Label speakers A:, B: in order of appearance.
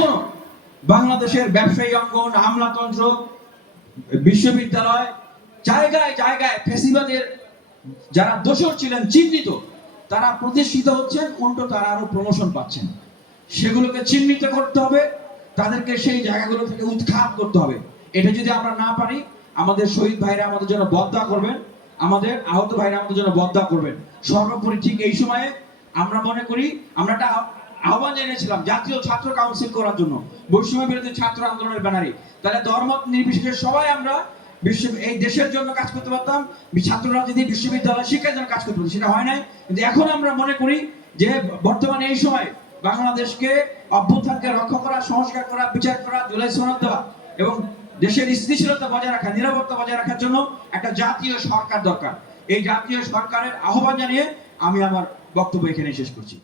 A: এখনও বাংলাদেশের ব্যবসায়ী অঙ্গন, আমলাতন্ত্র, বিশ্ববিদ্যালয়, জায়গায় জায়গায় ফেসিবাদের যারা দোষর ছিলেন, চিহ্নিত, তারা প্রতিষ্ঠিত হচ্ছেন, উল্টো তারা আরও প্রমোশন পাচ্ছেন। সেগুলোকে চিহ্নিত করতে হবে, তাদেরকে সেই জায়গাগুলো থেকে উৎখাত করতে হবে। এটা যদি আমরা না পারি, আমাদের শহীদ ভাইরা আমাদের জন্য বদয়া করবেন, আমাদের আহত ভাইরা আমাদের জন্য বদয়া করবেন। সর্বোপরি ঠিক এই সময়ে আমরা মনে করি, আমরা একটা আহ্বান জাতীয় ছাত্র কাউন্সিল করার জন্য। বৈষম্য বিরোধী ছাত্র আন্দোলনের ব্যানারে। তাহলে ধর্ম নির্বিশেষে সবাই আমরা বিশ্ব, এই দেশের জন্য কাজ করতে পারতাম, ছাত্র রাজনীতি, বিশ্ববিদ্যালয়, শিক্ষার জন্য কাজ করতে পারতাম। সেটা হয় নাই। কিন্তু এখন আমরা মনে করি যে বর্তমানে এই সময় বাংলাদেশকে অভ্যুত্থানকে রক্ষা করা, সংস্কার করা, বিচার করা, জুলাই সনদ দেওয়া এবং দেশের স্থিতিশীলতা বজায় রাখা, নিরাপত্তা বজায় রাখার জন্য একটা জাতীয় সরকার দরকার। এই জাতীয় সরকারের আহ্বান জানিয়ে আমি আমার বক্তব্য এখানে শেষ করছি।